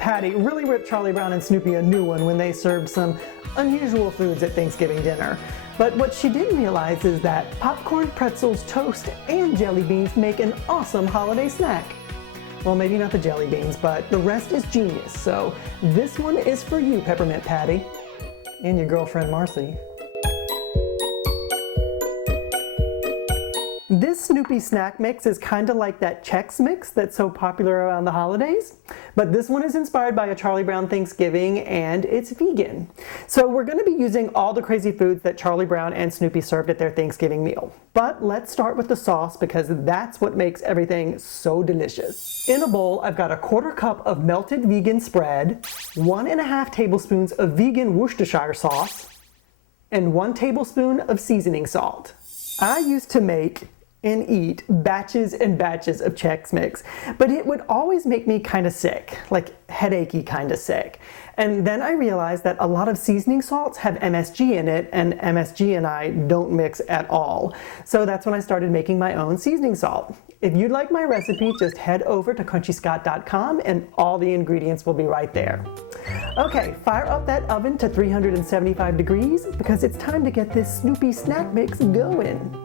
Patty really ripped Charlie Brown and Snoopy a new one when they served some unusual foods at Thanksgiving dinner. But what she didn't realize is that popcorn, pretzels, toast, and jelly beans make an awesome holiday snack. Well, maybe not the jelly beans, but the rest is genius. So this one is for you, Peppermint Patty, and your girlfriend Marcy. This Snoopy Snack mix is kind of like that Chex mix that's so popular around the holidays, but this one is inspired by a Charlie Brown Thanksgiving and it's vegan. So we're going to be using all the crazy foods that Charlie Brown and Snoopy served at their Thanksgiving meal. But let's start with the sauce because that's what makes everything so delicious. In a bowl, I've got a 1/4 cup of melted vegan spread, 1½ tablespoons of vegan Worcestershire sauce, and 1 tablespoon of seasoning salt. I used to make and eat batches and batches of Chex Mix, but it would always make me kind of sick, like headachy kind of sick. And then I realized that a lot of seasoning salts have MSG in it, and MSG and I don't mix at all. So that's when I started making my own seasoning salt. If you'd like my recipe, just head over to CrunchyScott.com and all the ingredients will be right there. Okay, fire up that oven to 375 degrees because it's time to get this Snoopy Snack Mix going.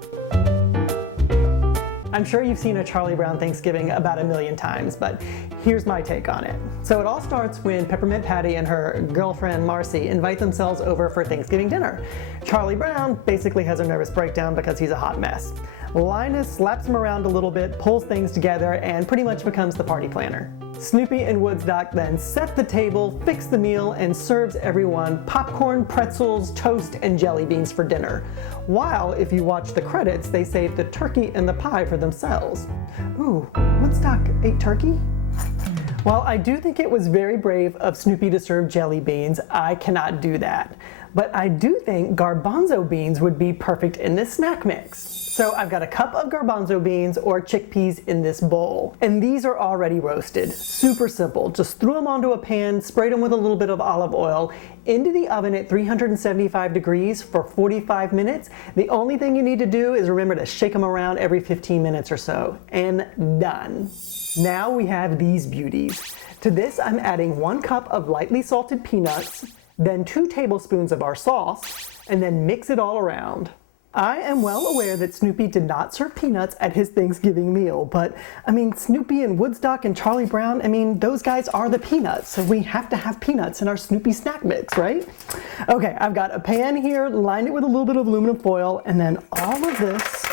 I'm sure you've seen a Charlie Brown Thanksgiving about 1,000,000 times, but here's my take on it. So it all starts when Peppermint Patty and her girlfriend Marcy invite themselves over for Thanksgiving dinner. Charlie Brown basically has a nervous breakdown because he's a hot mess. Linus slaps him around a little bit, pulls things together, and pretty much becomes the party planner. Snoopy and Woodstock then set the table, fix the meal, and serves everyone popcorn, pretzels, toast, and jelly beans for dinner. While, if you watch the credits, they save the turkey and the pie for themselves. Ooh, Woodstock ate turkey? While I do think it was very brave of Snoopy to serve jelly beans, I cannot do that. But I do think garbanzo beans would be perfect in this snack mix. So I've got a cup of garbanzo beans or chickpeas in this bowl. And these are already roasted. Super simple. Just threw them onto a pan, sprayed them with a little bit of olive oil, into the oven at 375 degrees for 45 minutes. The only thing you need to do is remember to shake them around every 15 minutes or so. And done. Now we have these beauties. To this I'm adding 1 cup of lightly salted peanuts, then 2 tablespoons of our sauce, and then mix it all around. I am well aware that Snoopy did not serve peanuts at his Thanksgiving meal, but I mean, Snoopy and Woodstock and Charlie Brown, I mean, those guys are the peanuts, so we have to have peanuts in our Snoopy Snack Mix, right? Okay, I've got a pan here, lined it with a little bit of aluminum foil, and then all of this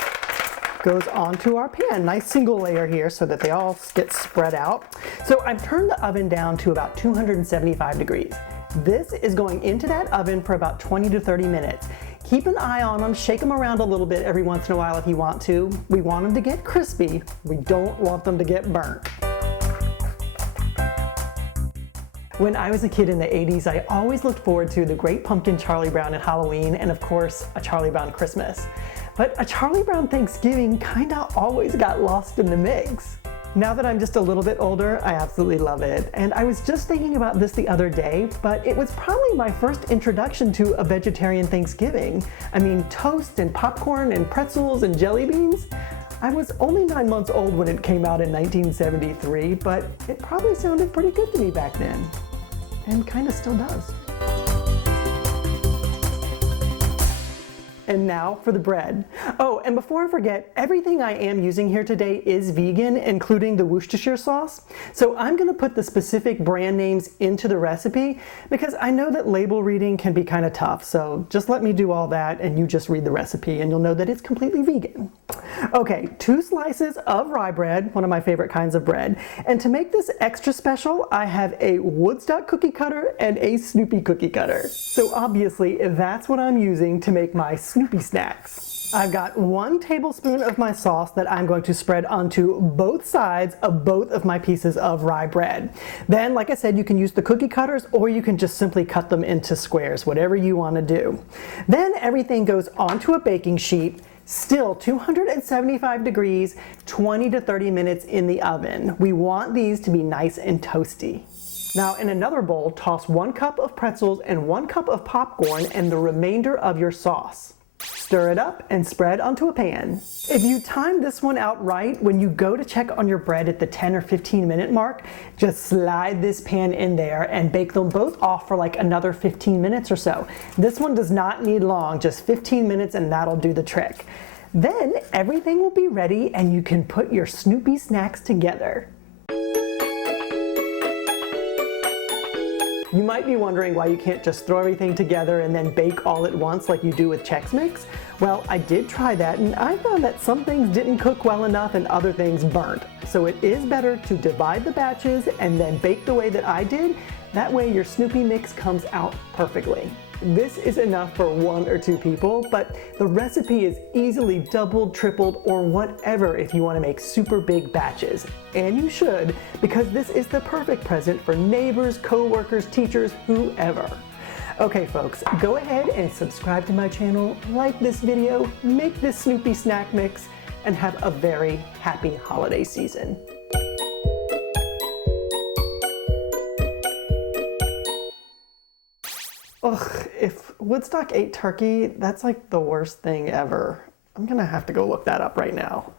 goes onto our pan. Nice single layer here so that they all get spread out. So I've turned the oven down to about 275 degrees. This is going into that oven for about 20 to 30 minutes. Keep an eye on them, shake them around a little bit every once in a while if you want to. We want them to get crispy. We don't want them to get burnt. When I was a kid in the 80s, I always looked forward to the Great Pumpkin Charlie Brown at Halloween and of course, a Charlie Brown Christmas. But a Charlie Brown Thanksgiving kinda always got lost in the mix. Now that I'm just a little bit older, I absolutely love it. And I was just thinking about this the other day, but it was probably my first introduction to a vegetarian Thanksgiving. I mean, toast and popcorn and pretzels and jelly beans. I was only 9 months old when it came out in 1973, but it probably sounded pretty good to me back then. And kinda still does. And now for the bread. Oh, and before I forget, everything I am using here today is vegan, including the Worcestershire sauce. So I'm gonna put the specific brand names into the recipe because I know that label reading can be kind of tough. So just let me do all that and you just read the recipe and you'll know that it's completely vegan. Okay, 2 slices of rye bread, one of my favorite kinds of bread. And to make this extra special, I have a Woodstock cookie cutter and a Snoopy cookie cutter. So obviously, that's what I'm using to make my Snoopy snacks. I've got 1 tablespoon of my sauce that I'm going to spread onto both sides of both of my pieces of rye bread. Then, like I said, you can use the cookie cutters or you can just simply cut them into squares, whatever you want to do. Then everything goes onto a baking sheet, still 275 degrees, 20 to 30 minutes in the oven. We want these to be nice and toasty. Now in another bowl, toss 1 cup of pretzels and 1 cup of popcorn and the remainder of your sauce. Stir it up and spread onto a pan. If you time this one out right, when you go to check on your bread at the 10 or 15 minute mark, just slide this pan in there and bake them both off for like another 15 minutes or so. This one does not need long, just 15 minutes and that'll do the trick. Then everything will be ready and you can put your Snoopy snacks together. You might be wondering why you can't just throw everything together and then bake all at once like you do with Chex Mix. Well, I did try that and I found that some things didn't cook well enough and other things burnt. So it is better to divide the batches and then bake the way that I did. That way your Snoopy mix comes out perfectly. This is enough for 1 or 2 people, but the recipe is easily doubled, tripled, or whatever if you want to make super big batches. And you should, because this is the perfect present for neighbors, co-workers, teachers, whoever. Okay folks, go ahead and subscribe to my channel, like this video, make this Snoopy snack mix, and have a very happy holiday season. Ugh, if Woodstock ate turkey, that's like the worst thing ever. I'm gonna have to go look that up right now.